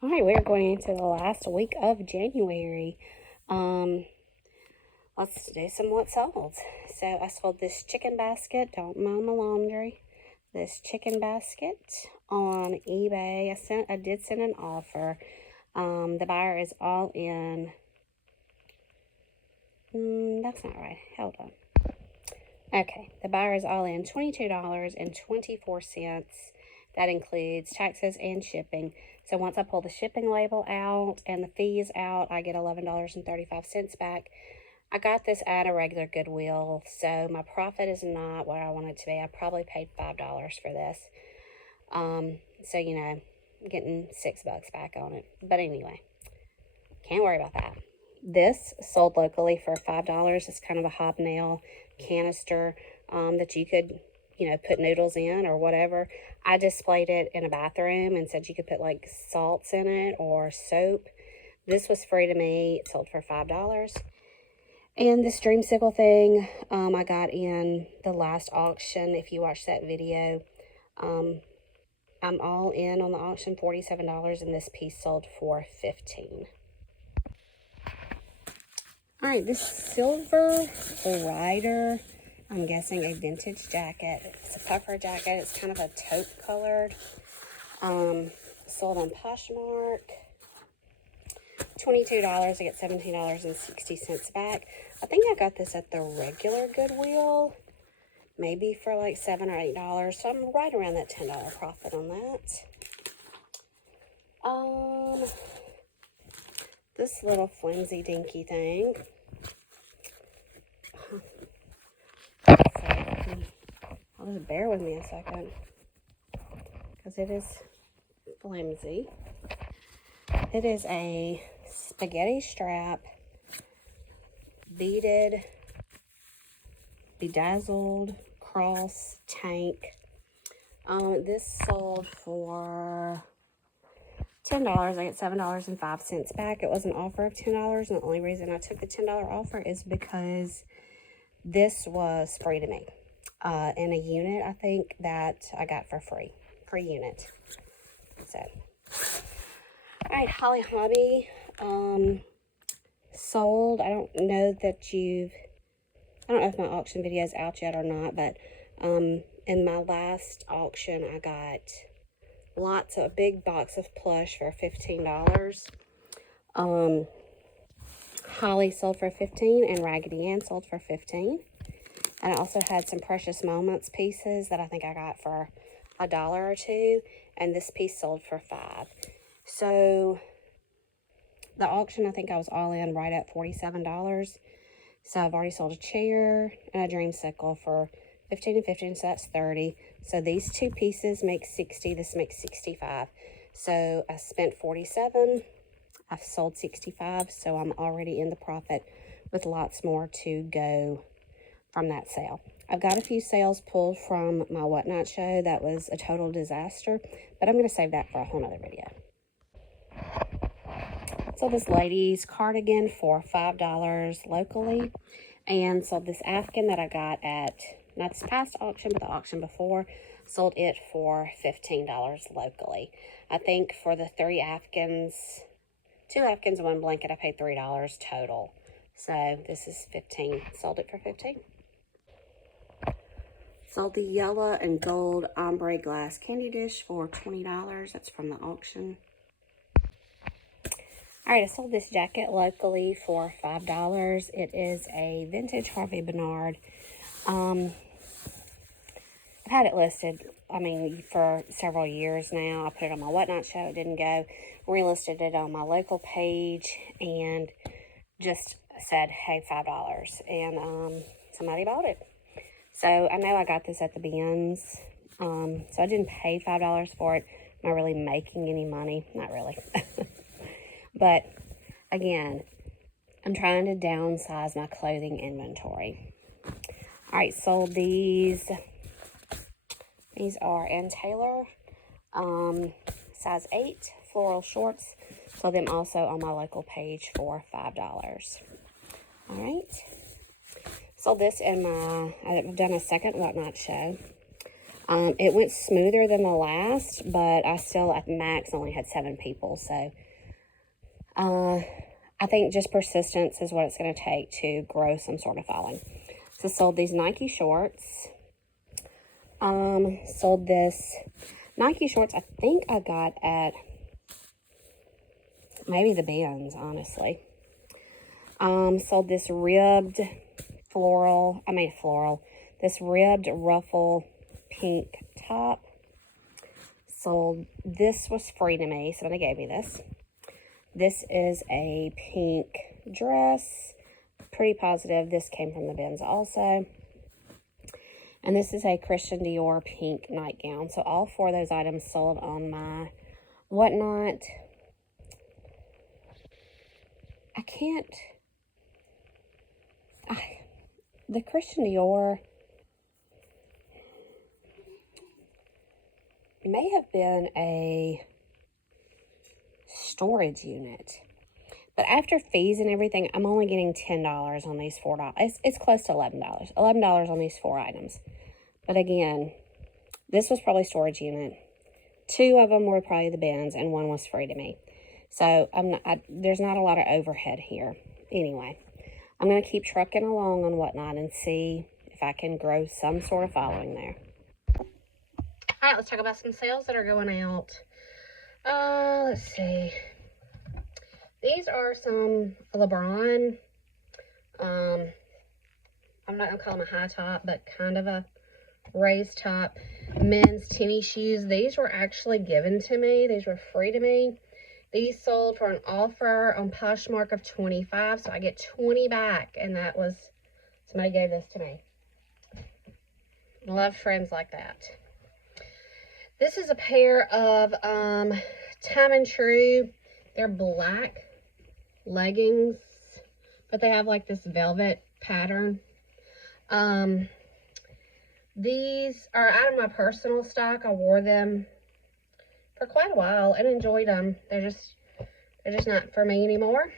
All right, we're going into the last week of January. Let's do some what sold. So I sold this chicken basket. Don't mind my laundry. This chicken basket on eBay. I did send an offer. The buyer is all in. That's not right. Hold on. Okay, the buyer is all in $22.24. That includes taxes and shipping. So once I pull the shipping label out and the fees out, I get $11.35 back. I got this at a regular Goodwill, so my profit is not what I want it to be. I probably paid $5 for this. So, getting $6 back on it. But anyway, can't worry about that. This sold locally for $5. It's kind of a hobnail canister that you could, put noodles in or whatever. I displayed it in a bathroom and said you could put like salts in it or soap. This was free to me. It sold for $5. And this dreamsicle thing I got in the last auction. If you watched that video, I'm all in on the auction, $47, and this piece sold for $15. All right, this silver rider, I'm guessing a vintage jacket. It's a puffer jacket. It's kind of a taupe colored. Sold on Poshmark. $22. I get $17.60 back. I think I got this at the regular Goodwill, maybe for like $7 or $8. So I'm right around that $10 profit on that. This little flimsy dinky thing. I'll just bear with me a second, because it is flimsy. It is a spaghetti strap, beaded, bedazzled cross tank. This sold for $10. I get $7.05 back. It was an offer of $10, and the only reason I took the $10 offer is because this was free to me. In a unit, I think, that I got for free. Free unit. So, all right, Holly Hobby sold. I don't know if my auction video is out yet or not, but in my last auction, I got a big box of plush for $15. Holly sold for $15, and Raggedy Ann sold for $15. And I also had some Precious Moments pieces that I think I got for $1 or $2, and this piece sold for $5. So the auction, I think I was all in right at $47. So I've already sold a chair and a dreamsicle for $15 and $15, so that's $30. So these two pieces make $60. This makes $65. So I spent $47. I've sold $65, so I'm already in the profit with lots more to go from that sale. I've got a few sales pulled from my whatnot show that was a total disaster, but I'm going to save that for a whole nother video. So this lady's cardigan for $5 locally, and sold this Afghan that I got at, not this past auction, but the auction before, sold it for $15 locally. I think for the two Afghans and one blanket, I paid $3 total. So this is $15. Sold it for $15. Sold the yellow and gold ombre glass candy dish for $20. That's from the auction. All right, I sold this jacket locally for $5. It is a vintage Harvey Bernard. I've had it listed, for several years now. I put it on my whatnot show. It didn't go. Relisted it on my local page and just said, hey, $5. And somebody bought it. So I know I got this at the bins. So I didn't pay $5 for it. I'm not really making any money. Not really. But again, I'm trying to downsize my clothing inventory. All right, sold these. These are Ann Taylor, size 8 floral shorts. Sold them also on my local page for $5. All right. Sold this in I've done a second whatnot show. It went smoother than the last, but I still at max only had 7 people. So I think just persistence is what it's going to take to grow some sort of following. So sold these Nike shorts. Sold this Nike shorts. I think I got at maybe the Bins, honestly. Sold this ribbed this ribbed ruffle pink top. Sold, this was free to me, somebody gave me this. This is a pink dress, pretty positive this came from the Bins also. And this is a Christian Dior pink nightgown. So all 4 of those items sold on my Whatnot. The Christian Dior may have been a storage unit. But after fees and everything, I'm only getting $10 on these $4. It's close to $11. $11 on these 4 items. But again, this was probably storage unit. 2 of them were probably the Bins, and 1 was free to me. So there's not a lot of overhead here. Anyway, I'm going to keep trucking along on Whatnot and see if I can grow some sort of following there. All right, let's talk about some sales that are going out. Let's see. These are some LeBron. I'm not going to call them a high top, but kind of a raised top. Men's tennis shoes. These were actually given to me. These were free to me. These sold for an offer on Poshmark of $25, so I get $20 back, and that was, somebody gave this to me. I love friends like that. This is a pair of Time and True. They're black leggings, but they have like this velvet pattern. These are out of my personal stock. I wore them for quite a while and enjoyed them. They're just not for me anymore.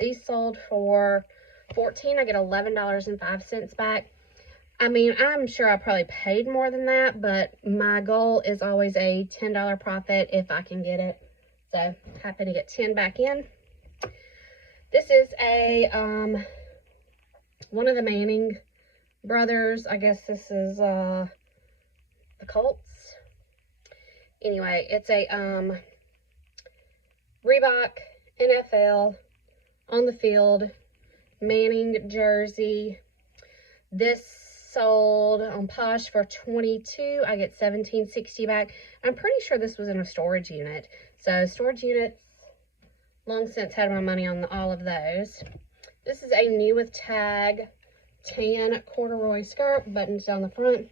These sold for $14. I get $11.05 back. I mean, I'm sure I probably paid more than that, but my goal is always a $10 profit if I can get it. So happy to get 10 back in. This is a one of the Manning brothers. I guess this is the Colts. Anyway, it's a Reebok NFL on the field Manning jersey. This sold on Posh for $22. I get $17.60 back. I'm pretty sure this was in a storage unit. So storage units, long since had my money on all of those. This is a new with tag tan corduroy skirt, buttons down the front.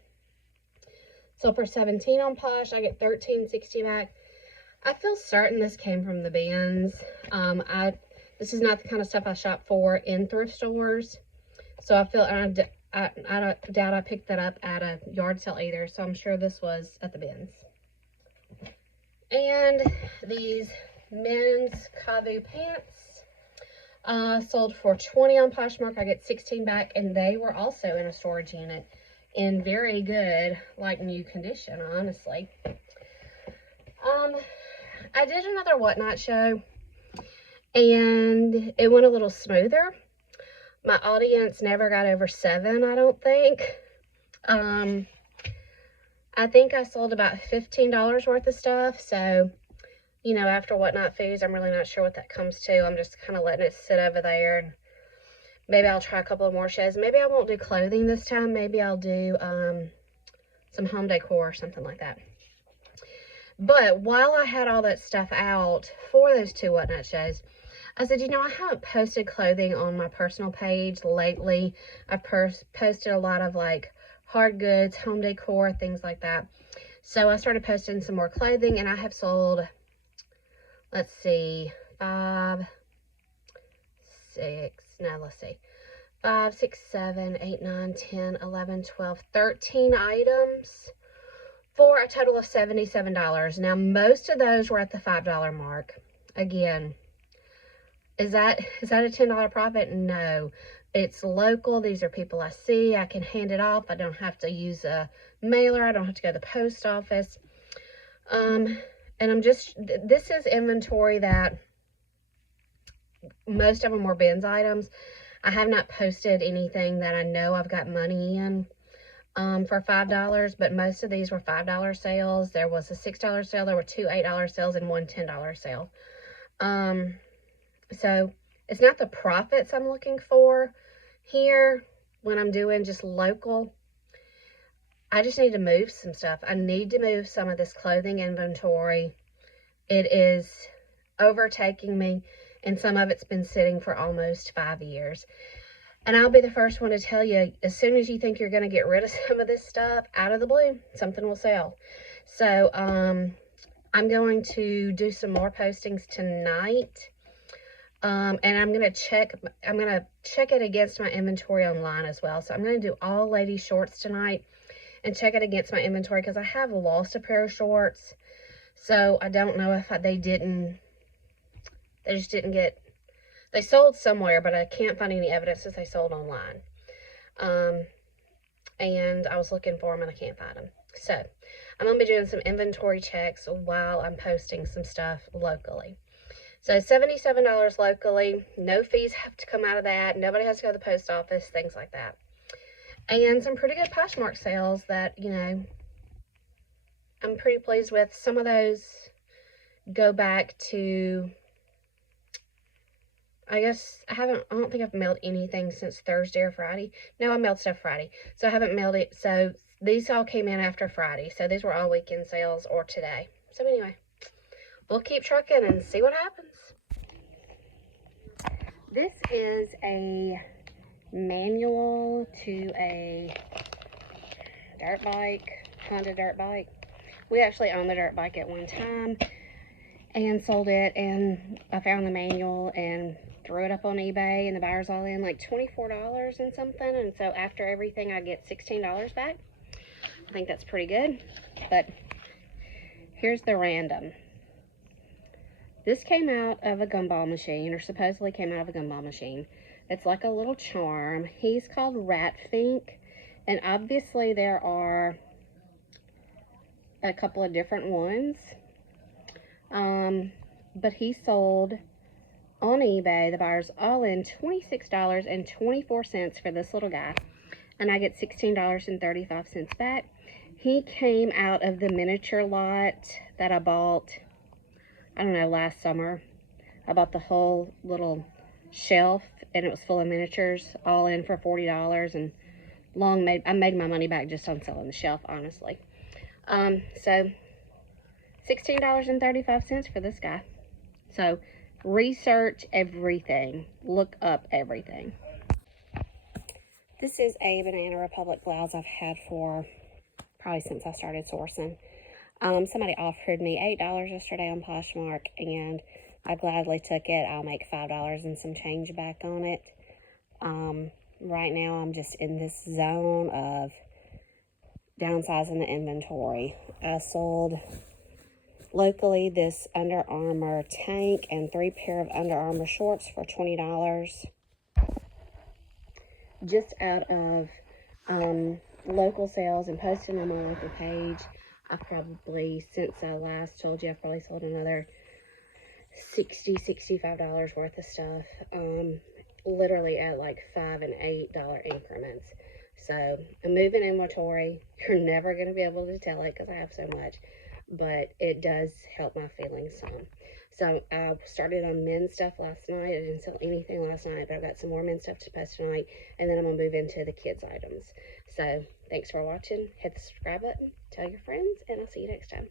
So for $17 on Posh, I get $13.60 back. I feel certain this came from the Bins. This is not the kind of stuff I shop for in thrift stores. So I feel, and I don't doubt I picked that up at a yard sale either. So I'm sure this was at the Bins. And these men's Kavu pants sold for $20 on Poshmark. I get $16 back, and they were also in a storage unit in very good, like, new condition, honestly. I did another Whatnot show, and it went a little smoother. My audience never got over 7, I don't think. I think I sold about $15 worth of stuff, so, you know, after Whatnot fees, I'm really not sure what that comes to. I'm just kind of letting it sit over there, and maybe I'll try a couple of more shows. Maybe I won't do clothing this time. Maybe I'll do some home decor or something like that. But while I had all that stuff out for those 2 Whatnot shows, I said, you know, I haven't posted clothing on my personal page lately. I've posted a lot of, like, hard goods, home decor, things like that. So I started posting some more clothing, and I have sold, let's see, 5, 6, 7, 8, 9, 10, 11, 12, 13 items for a total of $77. Now, most of those were at the $5 mark. Again, is that a $10 profit? No. It's local. These are people I see. I can hand it off. I don't have to use a mailer. I don't have to go to the post office. And this is inventory that most of them were bins items. I have not posted anything that I know I've got money in for $5, but most of these were $5 sales. There was a $6 sale. There were two $8 sales and one $10 sale. So it's not the profits I'm looking for here when I'm doing just local. I just need to move some stuff. I need to move some of this clothing inventory. It is overtaking me, and some of it's been sitting for almost 5 years. And I'll be the first one to tell you, as soon as you think you're going to get rid of some of this stuff, out of the blue, something will sell. So I'm going to do some more postings tonight. And I'm going to check it against my inventory online as well. So I'm going to do all ladies shorts tonight and check it against my inventory, because I have lost a pair of shorts. So I don't know if they just didn't get, they sold somewhere, but I can't find any evidence that they sold online. And I was looking for them and I can't find them. So I'm going to be doing some inventory checks while I'm posting some stuff locally. So $77 locally. No fees have to come out of that. Nobody has to go to the post office, things like that. And some pretty good Poshmark sales that, you know, I'm pretty pleased with. Some of those go back to, I guess, I don't think I've mailed anything since Thursday or Friday. No, I mailed stuff Friday. So I haven't mailed it. So these all came in after Friday. So these were all weekend sales or today. So anyway, we'll keep trucking and see what happens. This is a manual to a dirt bike, Honda dirt bike. We actually owned the dirt bike at one time and sold it, and I found the manual and threw it up on eBay, and the buyers all in like $24 and something, and so after everything I get $16 back. I think that's pretty good. But here's the random. This came out of a Gumball machine, or supposedly came out of a Gumball machine. It's like a little charm. He's called Rat Fink, and obviously there are a couple of different ones. But he sold on eBay, the buyers all in $26.24 for this little guy, and I get $16.35 back. He came out of the miniature lot that I bought, I don't know, last summer. I bought the whole little shelf, and it was full of miniatures, all in for $40, and I made my money back just on selling the shelf, honestly. So $16.35 for this guy. So research everything, look up everything. This is a Banana Republic blouse I've had for probably since I started sourcing. Somebody offered me $8 yesterday on Poshmark, and I gladly took it. I'll make $5 and some change back on it. Right now I'm just in this zone of downsizing the inventory. I sold locally this Under Armour tank and 3 pair of Under Armour shorts for $20. Just out of local sales and posting them on my local page. I've probably, since I last told you, I've probably sold another $60, $65 worth of stuff. Literally at like $5 and $8 increments. So I'm moving inventory. You're never going to be able to tell it because I have so much, but it does help my feelings some. So I started on men's stuff last night. I didn't sell anything last night, but I've got some more men's stuff to post tonight, and then I'm going to move into the kids' items. So thanks for watching. Hit the subscribe button, tell your friends, and I'll see you next time.